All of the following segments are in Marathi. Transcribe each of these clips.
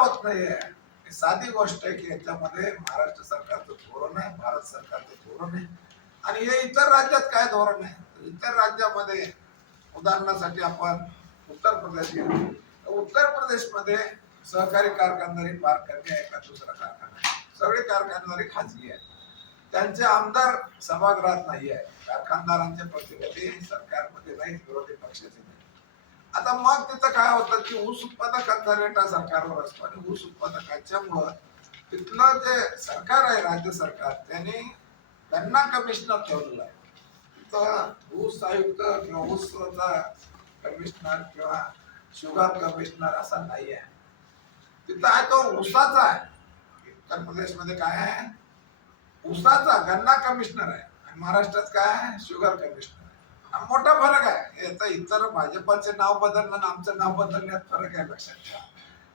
होत नाहीये? साधी गोष्ट आहे की याच्यामध्ये महाराष्ट्र सरकारचं धोरण आहे, भारत सरकारचं धोरण आहे आणि हे इतर राज्यात काय धोरण आहे. इतर राज्यामध्ये उदाहरणासाठी आपण उत्तर प्रदेश घेऊ. उत्तर प्रदेशमध्ये सहकारी कारखानदारी फार कमी आहे, का दुसरा कारखाना आहे. सगळे कारखानदारी खाजगी आहेत. त्यांचे आमदार सभागृहात नाही आहे. कारखानदारांचे प्रतिनिधी सरकारमध्ये नाही, विरोधी पक्षाचे नाही. आता मग तिथं काय होतं की ऊस उत्पादकांचा रेटा सरकारवर असतो आणि ऊस उत्पादकांच्यामुळं तिथलं जे सरकार आहे, राज्य सरकार, त्यांनी त्यांना कमिशनर ठेवलेला आहे. तिथं ऊस आयुक्त किंवा ऊसचा कमिशनर किंवा शुगर कमिशनर असा नाही आहे. तिथं आहे तो ऊसाचा आहे. उत्तर प्रदेशमध्ये काय आहे? ऊसाचा गन्ना कमिशनर आहे आणि महाराष्ट्रात काय आहे? शुगर कमिशनर आहे. मोठा फरक आहे. याचा इतर भाजपाचे नाव बदलणं आणि आमचं नाव बदलण्यात फरक आहे. लक्षात ठेवा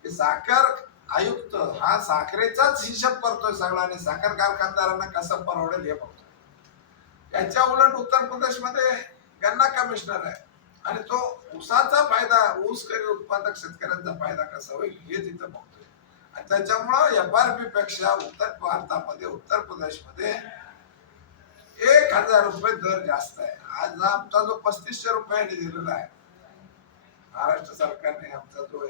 की साखर आयुक्त हा साखरेचाच हिशोब करतोय सगळा आणि साखर कारखानदारांना कसं परवडेल हे बघतोय. याच्या उलट उत्तर प्रदेशमध्ये गन्ना कमिशनर आहे आणि तो ऊसाचा फायदा, ऊसकरी उत्पादक शेतकऱ्यांचा फायदा कसा होईल हे तिथं बघतोय. आणि त्याच्यामुळं FRP पेक्षा उत्तर भारतामध्ये, उत्तर प्रदेशमध्ये 1000 रुपये दर जास्त आहे. आज आमचा जो 3500 रुपयाने दिलेला आहे महाराष्ट्र सरकारने, आमचा जो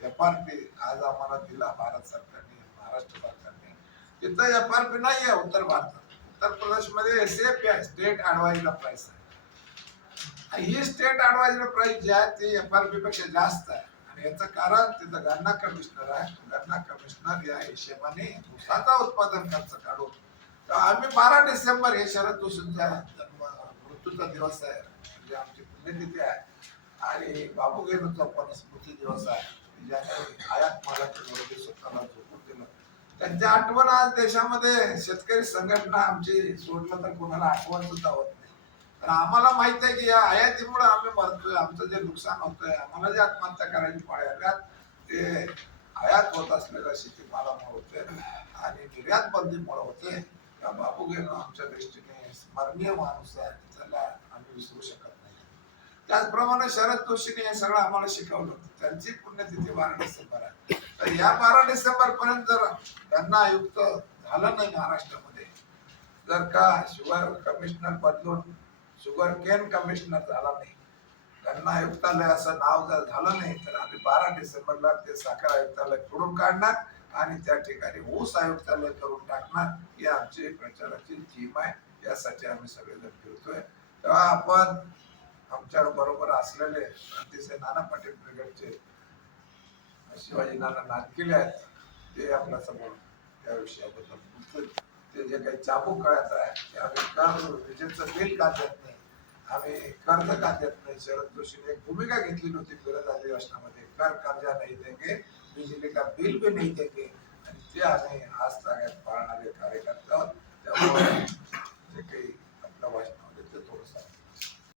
FRP आज आम्हाला दिला भारत सरकारने, महाराष्ट्र सरकारने, तिथं FRP नाही आहे उत्तर भारतात. उत्तर प्रदेशमध्ये SAP आहे, स्टेट ऍडवाइजर प्राइस आहे. ही स्टेट ऍडवाइजर प्राइस जी आहे ती FRP पेक्षा जास्त आहे आणि याचं कारण तिथं गन्ना कमिशनर आहे. गन्ना कमिशनर या हिशेबाने ऊसाचा उत्पादन खर्च काढून आम्ही 12 डिसेंबर हे शरद जोशींचा मृत्यूचा दिवस आहे, म्हणजे आमची पुण्यतिथी आहे आणि बाबू गेनूचा पण स्मृती दिवस आहे, ज्याने आयात मालाच्या विरोधी स्वतःला झोकून दिलं. त्यांची आठवण आज देशामध्ये शेतकरी संघटना आमची सोडलं तर कोणाला आठवण सुद्धा होत नाही. तर आम्हाला माहित आहे की या आयातीमुळे आम्ही मरतोय, आमचं जे नुकसान होतंय, आम्हाला जे आत्महत्या करायची पाळी आल्यात ते आयात होत असलेल्या शेतीमालामुळे होते आणि निर्यात बंदीमुळे होते. बाबू गेनो आमच्या दृष्टीने स्मरणीय माणूस आहे, त्याला आम्ही विसरू शकत नाही. त्याचप्रमाणे शरद जोशीने हे सगळं आम्हाला शिकवलं. त्यांची पुण्यतिथी 12 डिसेंबर आहे. तर या 12 डिसेंबर पर्यंत जर गन्ना आयुक्त झालं नाही महाराष्ट्रामध्ये, जर का शुगर कमिशनर बदलून शुगर केन कमिशनर झाला नाही, गन्ना आयुक्तालय असं नाव जर झालं नाही, तर आम्ही 12 डिसेंबरला ते साखर आयुक्तालय फोडून काढणार आणि त्या ठिकाणी ऊस आयुक्तालय करून टाकणार. ही आमची प्रचाराची थीम आहे. यासाठी आम्ही सगळेजण फिरतोय. तेव्हा आपण आमच्या बरोबर असलेले अतिशय नाना पाटील ब्रिगेडचे शिवाजी नाना नाटकिले आहेत, ते आपल्या समोर या विषयाबद्दल ते जे काही चाबूक कळायचं आहे ते आम्ही कर विजेचं बिल का देत नाही, आम्ही कर्ज का देत नाही. शरद जोशीने एक भूमिका घेतली होती विरोधी अधिवेशनामध्ये, कर कर्जा नाही देंगे, बिजली का बिल भी नहीं देंगे, आणि ते आम्ही आज तागायत पाळणारे कार्यकर्ते आहोत. त्यामुळे